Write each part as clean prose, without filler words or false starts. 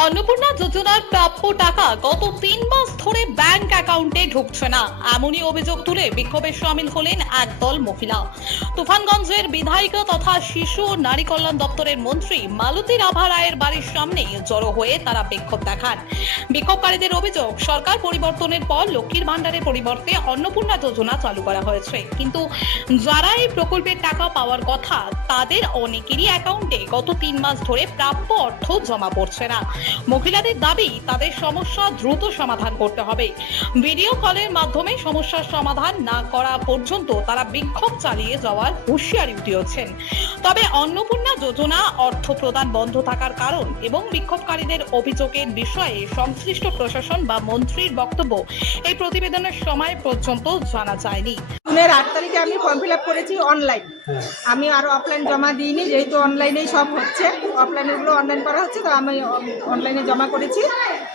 অন্নপূর্ণা যোজনার প্রাপ্য টাকা গত 3 মাস ধরে ব্যাংক অ্যাকাউন্টে ঢুকছে না, এমনই অভিযোগ তুলে বিক্ষোভে সামিল হলেন একদল মহিলা। তুফানগঞ্জের বিধায়িকা তথা শিশু ও নারী কল্যাণ দপ্তরের মন্ত্রী মালতী রাভা রায়ের বাড়ির সামনে জড়ো হয়ে তারা বিক্ষোভ দেখান। বিক্ষোভকারীদের অভিযোগ, সরকার পরিবর্তনের পর লক্ষ্মীর ভান্ডারের পরিবর্তে অন্নপূর্ণা যোজনা চালু করা হয়েছে, কিন্তু যারা এই প্রকল্পের টাকা পাওয়ার কথা তাদের অনেকেরই অ্যাকাউন্টে গত 3 মাস ধরে প্রাপ্য অর্থ জমা পড়ছে না। মহিলাদের দাবি, তাদের সমস্যা দ্রুত সমাধান করতে হবে। ভিডিও কলের মাধ্যমে সমস্যার সমাধান না করা পর্যন্ত তারা বিক্ষোভ চালিয়ে যাওয়ার হুঁশিয়ারি দিয়েছেন। তবে অন্নপূর্ণা যোজনা অর্থ প্রদান বন্ধ থাকার কারণ এবং বিক্ষোভকারীদের অভিযোগের বিষয়ে সংশ্লিষ্ট প্রশাসন বা মন্ত্রীর বক্তব্য এই প্রতিবেদনের সময় পর্যন্ত জানা যায়নি। জুনের 8 তারিখে আমি ফর্ম ফিল আপ করেছি অনলাইন। আমি আরো অফলাইন জমা দিইনি, যেহেতু অনলাইনেই সব হচ্ছে, অফলাইনেগুলো অনলাইন করা হচ্ছে, তো আমি অনলাইনে জমা করেছি।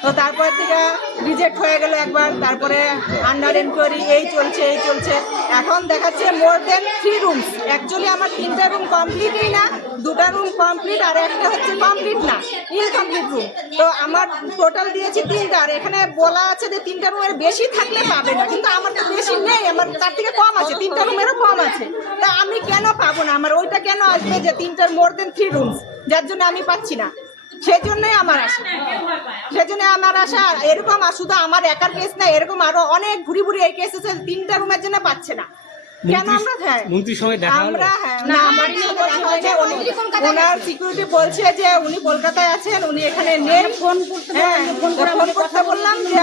তো তারপর থেকে রিজেক্ট হয়ে গেল একবার, তারপরে আন্ডার এনকোয়ারি এই চলছে। এখন দেখাচ্ছে মোর দেন 3 রুমস। অ্যাকচুয়ালি আমার 3টা রুম কমপ্লিটই না, 2টা রুম কমপ্লিট আর একটা হচ্ছে কমপ্লিট না, ইনকমপ্লিট রুম। তো আমার টোটাল দিয়েছি 3টা, আর এখানে বলা আছে যে 3টা রুমের বেশি থাকলে পাবে না, কিন্তু আমার তো বেশি নেই, আমার তার থেকে কম আছে, 3টা রুমেরও কম আছে। তা আমি কেন পাবো না? আমার ওইটা কেন আসবে যে 3টার মোর দেন 3 রুমস, যার জন্য আমি পাচ্ছি না? সেজন্যই আমার আশা। এরকম শুধু আমার একার কেস না, এরকম আরো অনেক ঘুরি এই কেস আছে, 3টা রুমের জন্য পাচ্ছে না। কেন আমরা মন্ত্রীর সঙ্গে দেখা আমরা ওনার সিকিউরিটি বলছে যে উনি কলকাতায় আছেন, উনি এখানে নেই। ফোন করতে বললাম যে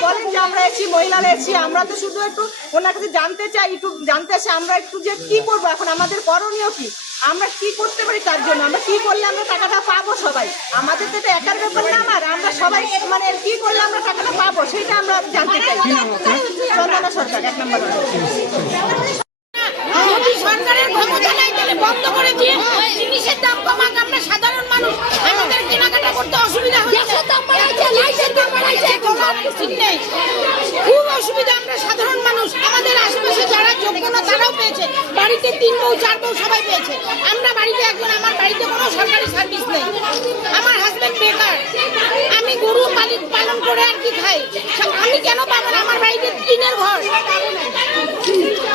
বলেন যে আমরা এসেছি, মহিলারা এসেছি, আমরা তো শুধু একটু ওনার কাছে জানতে চাই, একটু জানতে আসে আমরা একটু যে কি করবো এখন, আমাদের করণীয় কি, আমরা কি করতে পারি, তার জন্য আমরা কি করলে আমরা টাকাটা পাবো। সবাই আমাদের তো এটা একার ব্যাপার না, আমরা সবাই মানে কি করলে আমরা টাকাটা পাবো সেটা আমরা জানতে চাই। চন্দনা সরকার 1 নম্বর। সরকারের ক্ষমতা নাই, তাহলে বন্ধ করে দিয়ে জিনিসের দাম কমাক। আমরা সাধারণ মানুষ, আমাদের কেনাকাটা করতে অসুবিধা হচ্ছে, খুব অসুবিধা। আমরা সাধারণ মানুষ, আমাদের আশেপাশে যারা যোগ্য না তারাও পেয়েছে, বাড়িতে 3 বউ 4 বউ সবাই পেয়েছে। আমরা বাড়িতে একজন, আমার বাড়িতে কোনো সরকারি সার্ভিস নেই, আমার হাজবেন্ড বেকার, আমি গরু পালন করে আর কি খাই। আমি কেন পাবো না? আমার বাড়িতে টিনের ঘর,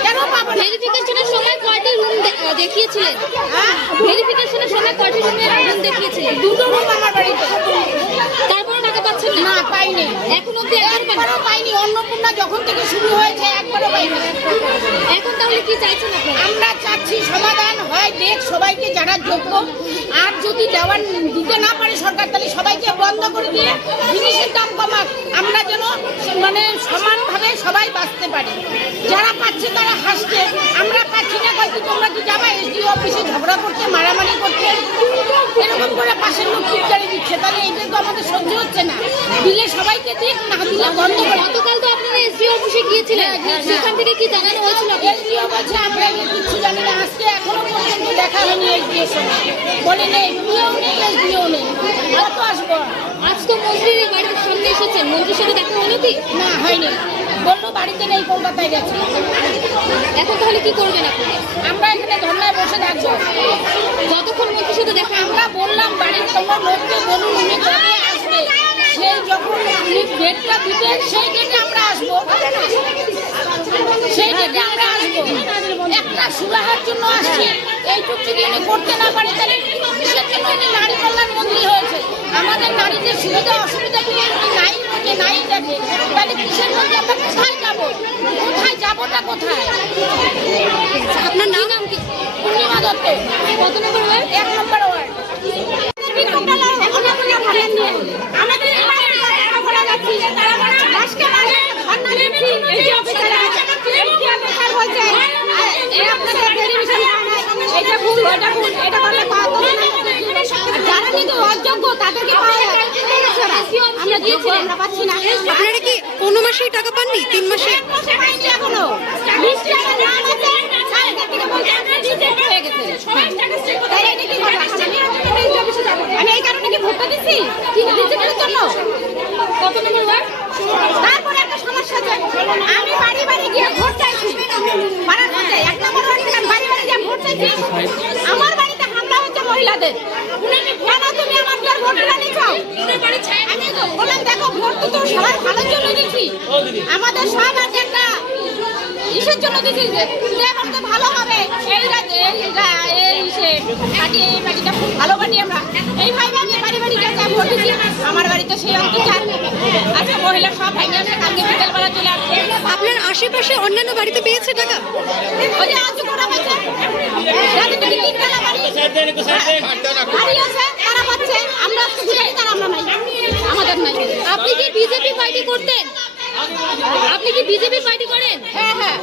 কেন পাবো না? ভেরিফিকেশনের সময় কয়টি রুম দেখিয়েছিলেন? ভেরিফিকেশনের সময় কয়টি রুমের রুম দেখিয়েছিলেন? 2টো রুম আমার বাড়িতে। তারপরে টাকা পাচ্ছেন না? পাইনি, এখন অব্দি একবারও পাইনি। অন্নপূর্ণা যখন থেকে শুরু হয়েছে একবারও পাইনি। এখন তাহলে কি চাইছেন আপনারা? আমরা চাচ্ছি সমাধান হয়, দেখ সবাইকে যারা যোগ্য, আর যদি দিতে না পারে সরকার, তাহলে সবাইকে বন্ধ করে দিয়ে জিনিসের দাম কমাক, আমরা যেন মানে সমানভাবে সবাই বাঁচতে পারি। যারা পাচ্ছে তারা হাসছে, আমরা পাচ্ছি না, কয়েকটি তোমরা কি যাবা এসডিও অফিসে ঝগড়া করতে, মারামারি করতে, এরকম করে পাশের লোক চিৎকারি দিচ্ছে, তাহলে এইটা তো আমাদের সহ্য হচ্ছে না। দিলে সবাইকে দিক, না দিলে বন্ধ করে। গতকাল তো আপনারা এসডিও অফিসে গিয়েছিলেন, সেখান থেকে কি জানানো হয়েছিল? এসডিও বলছে আমরা কিছু জানি না, আজকে এখনো পর্যন্ত দেখা হয়নি এসডিওর সঙ্গে, বলে নেই, বিয়েও নেই, এসডিও নেই, কত আসবো। আজ তো মন্ত্রীর বাড়ির সামনে এসেছেন, মন্ত্রীর সাথে দেখা হলো কি? না, হয়নি, বললো বাড়িতে নেই, কলকাতায় গেছে। এখন তাহলে কি করবেন আপনি? আমরা এখানে ধর্নায় বসে থাকবো যতক্ষণ মন্ত্রীর সাথে দেখা। আমরা বললাম বাড়ির তোমার লোককে বলুন উনি কবে আসবে, সেই যখন উনি ডেটটা দিবেন সেই ডেটে আমরা আসবো, সেই ডেটে আমরা আসবো। একটা সুরাহার জন্য আসছি, এইটুকু যদি উনি করতে না পারে, তাহলে কিসের জন্য উনি নারী কল্যাণ মন্ত্রী হয়েছে? আমাদের নারীদের সুবিধা অসুবিধা যদি উনি নাই বোঝে, নাই দেখে, তাহলে কিসের মধ্যে আমরা কোথায় যাবো? যাবোটা কোথায়? আপনার নাম কি? পূর্ণিমা দত্ত। কত নম্বর ওয়ার্ড? 1 নম্বর ওয়ার্ড। আপনারা কি কোনো মাসেই টাকা পাননি? 3 মাসে এখনো আমি এই কারণে কি ভোটটা দিচ্ছি জন্য। কত নম্বর ওয়ার্ড? তারপরে একটা সমস্যা আছে, আমি বাড়ি বাড়ি গিয়ে ভোট চাইছি, 1 নম্বর ওয়ার্ড থেকে বাড়ি বাড়ি গিয়ে ভোট চাইছি। আমার বাড়িতে হামলা হচ্ছে মহিলাদের, কেন তুমি আমার আমাদের ভোট কেন নিছো? আমি তো বললাম দেখো ভোট তো সবার ভালোর জন্য দিচ্ছি, আমাদের সব আছে একটা ইসের জন্য দিচ্ছি যে আমাদের ভালো হবে, এই বাড়িটা খুব ভালো বাড়ি, আমরা এইভাবে আমি বাড়ি বাড়ি গেছে ভোট দিচ্ছি। আমার বাড়িতে সেই অত্যাচার আজকে মহিলা সব ভেঙে আসে, কালকে বিকেলবেলা চলে আসছে। আপনার আশেপাশে অন্যান্য বাড়িতে পেয়েছে টাকা? ওই যে আজ করা হয়েছে রাতে থেকে তিনতলা বাড়ি বাড়ি আছে, তারা পাচ্ছে, আমরা বুঝাই তারা আমরা নাই, আমাদের নাই। আপনি কি বিজেপি পার্টি করতেন? আপনি কি বিজেপি পার্টি করেন? হ্যাঁ হ্যাঁ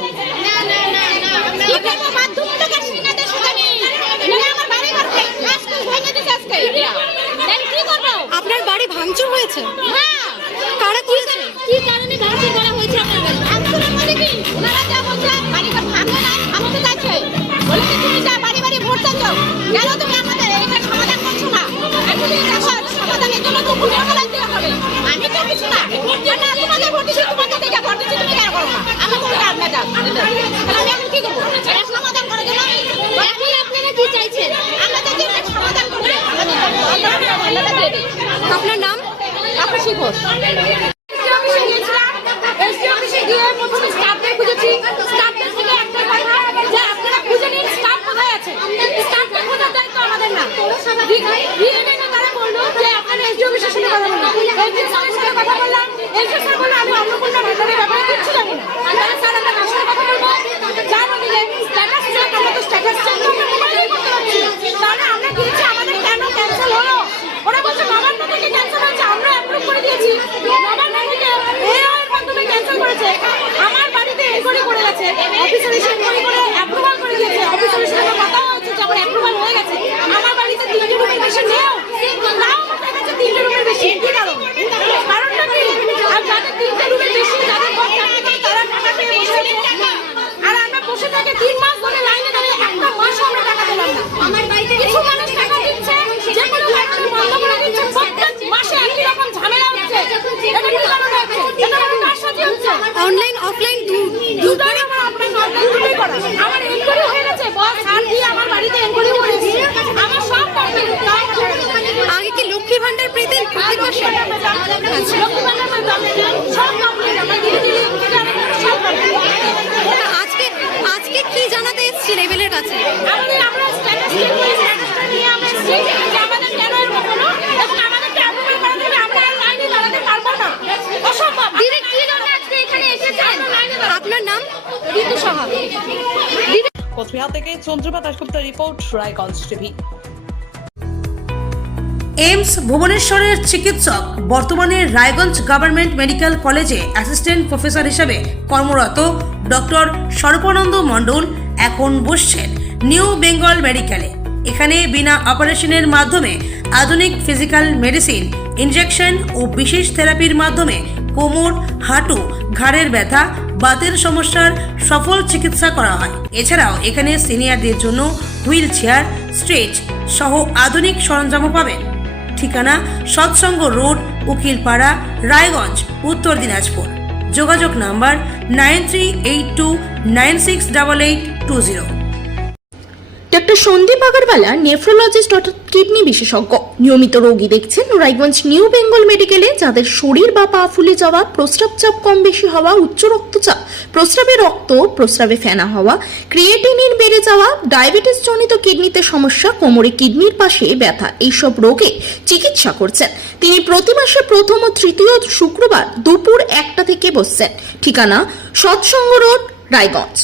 কি করবো, মাধ্যমটা কাশি না দেশ জানি না, আমার বাড়ি করতে আজকে ভেঙে দিছে আজকে, তাহলে কি করবো? আপনার বাড়ি ভাঙচুর হয়েছে? হ্যাঁ কারা করেছে? কি কারণে ভাঙচুর করা হয়েছে আপনার বাড়ি? ভাঙচুরের মধ্যে কি ওনারা যা বলছে বাড়ি ঘর ভাঙবে না, ভাঙতে যাচ্ছে, বলে যে তুমি যা বাড়ি বাড়ি ভোট চাচ্ছ, কেন তুমি আমাদের এটা সমাধান করছো না? আমি বলি দেখো সমাধানের জন্য তো ভোট লাগতে হবে, আমি তো কিছু না না তোমাদের ভোট দিচ্ছি, তোমাদের থেকে ভোট দিচ্ছি, তুমি কেন করো না? আমার কোনো কাজ না, যাও তাহলে আমি এখন কি করবো? এটা সমাধান করার জন্য এখন আপনারা কি চাইছেন? আমরা চাচ্ছি এটা সমাধান করবে, আমাদের দিয়ে দিই। আপনার নাম? আকাশী ঘোষ। এসডি অফিসে গিয়ে প্রথমে স্টাফদের খুঁজেছি, স্টাফদের থেকে একটা কথা যে আপনারা খুঁজে নিন স্টাফ কোথায় আছে, স্টাফদের খোঁজার দায়িত্ব আমাদের না। ভিএনএ তারা বললো যে আপনারা এসডি অফিসের সাথে কথা বলুন, এসডি স্যারের সাথে কথা বললাম, এসডি স্যার বললো আমি অন্নপূর্ণা ভান্ডারের ব্যাপারে কিচ্ছু জানি না, তাহলে স্যার আমরা কার সাথে কথা বলবো? যার দিলে স্ট্যাটাস চেক, আমরা তো স্ট্যাটাস চেক মোবাইলেই করতে পারছি, তাহলে আমরা গিয়েছি আমাদের কেন ক্যান্সেল হলো? ওরা বলছে নবান্ন থেকে ক্যান্সেল হয়েছে, আমরা অ্যাপ্রুভ করে দিয়েছি, নবান্ন থেকে এআইয়ের মাধ্যমে ক্যান্সেল করেছে, আমার বাড়িতে এনকোয়ারি করে গেছে, অফিসার এসে এনকোয়ারি করে অ্যাপ্রুভাল করে দিয়েছে, অফিসারের সাথে কথা হয়েছে যখন অ্যাপ্রুভাল হয়ে গেছে, আমার বাড়িতে 3টি রুমের বেশি নেও, তাও আমার দেখাচ্ছে 3টে রুমের বেশি, কি কারণ? কারণটা কি? আর যাদের 3টে রুমের বেশি যাদের ঘর চাকরি করে তারা টাকা পেয়ে বসে আছে, আর আমরা বসে থাকি 3 মাস ধরে লাইনে দাঁড়িয়ে একটা মাসও আমরা টাকা পেলাম না। আমার বাড়িতে কিছু মানুষ টাকা দিচ্ছে, যে কোনো ফ্যাক্টরি বন্ধ করে দিচ্ছে, প্রত্যেক মাসে একই রকম ঝামেলা হচ্ছে, এটা কি কারণে হচ্ছে? এটা কার সাথে হচ্ছে? অনলাইন অফলাইন দুটোই আমার অফলাইন অনলাইন দুটোই করা, আমার এনকোয়ারি হয়ে গেছে, বস আর দিয়ে আমার বাড়িতে এনকোয়ারি করেছি, আমার সব কমপ্লিট। আগে কি লক্ষ্মী ভান্ডার পেতেন প্রত্যেক মাসে? লক্ষ্মী ভান্ডার সব কমপ্লিট, আমার ধীরে ধীরে সব কমপ্লিট। আজকে কি জানাতে এসেছি লেভেলের কাছে? আমরা স্ট্যাটাস চেক করে স্ট্যাটাসটা নিয়ে আমরা এসেছি যে আমাদের কেন এরকম হলো এবং আমাদেরকে অ্যাপ্রুভাল করা থেকে আমরা আর লাইনে দাঁড়াতে পারবো না, অসম্ভব। দিদি কি জন্য আজকে এখানে এসেছেন? আপনার নাম? ঋতু সাহা। কোচবিহার থেকে Chandrama Dasgupta report, Raiganj TV. AIIMS ভুবনেশ্বরের চিকিৎসক বর্তমানে রায়গঞ্জ গভর্নমেন্ট মেডিকেল কলেজে অ্যাসিস্ট্যান্ট প্রফেসর হিসেবে কর্মরত ডক্টর সর্বানন্দ মণ্ডল এখন বসছেন নিউ বেঙ্গল মেডিকেলে। এখানে বিনা অপারেশনের মাধ্যমে আধুনিক ফিজিক্যাল মেডিসিন, ইনজেকশন ও বিশেষ থেরাপির মাধ্যমে কোমর, হাঁটু, ঘাড়ের ব্যথা, বাতের সমস্যার সফল চিকিৎসা করা হয়। এছাড়াও এখানে সিনিয়রদের জন্য হুইল চেয়ার, স্ট্রেচ সহ আধুনিক সরঞ্জামও পাবেন। ঠিকানা সৎসঙ্গ রোড, উকিলপাড়া, রায়গঞ্জ, উত্তর দিনাজপুর। যোগাযোগ number 9382968820। Doctor Sandip Agarwala nephrologist অর্থাৎ কিডনি বিশেষজ্ঞ নিয়মিত রোগী দেখছেন রায়গঞ্জ নিউ বেঙ্গল মেডিকেলে, যাদের শরীর বা পা ফুলে যাওয়া, প্রস্রাব চাপ কম বেশি হওয়া, উচ্চ রক্তচাপ, প্রস্রাবে ফেনা হওয়া, ক্রিয়েটিনিন বেড়ে যাওয়া, ডায়াবেটিস জনিত কিডনিতে সমস্যা, কোমরে কিডনির পাশে ব্যথা, এইসব রোগে চিকিৎসা করছেন তিনি। প্রতি মাসে প্রথম ও তৃতীয় শুক্রবার দুপুর 1টা থেকে বসছেন। ঠিকানা সৎসঙ্গ রোড, রায়গঞ্জ।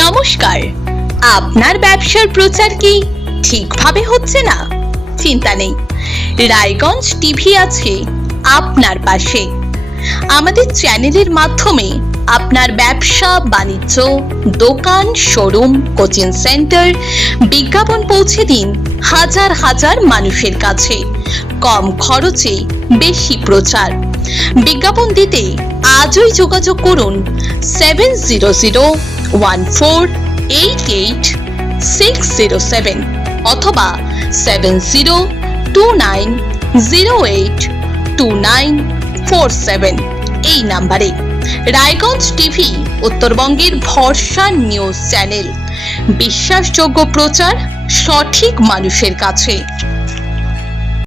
নমস্কার, আপনার ব্যবসার প্রচার কি ঠিকভাবে হচ্ছে না? চিন্তা নেই, রায়গঞ্জ টিভি আছে আপনার পাশে। আমাদের চ্যানেলের মাধ্যমে আপনার ব্যবসা বাণিজ্য, দোকান, শোরুম, কোচিং সেন্টার বিজ্ঞাপন পৌঁছে দিন হাজার হাজার মানুষের কাছে। কম খরচে বেশি প্রচার। বিজ্ঞাপন দিতে আজই যোগাযোগ করুন 7001488607 অথবা 7029082947 এই নাম্বারে। রায়গঞ্জ টিভি উত্তরবঙ্গের ভরসা নিউজ চ্যানেল, বিশ্বাসযোগ্য প্রচার সঠিক মানুষের কাছে।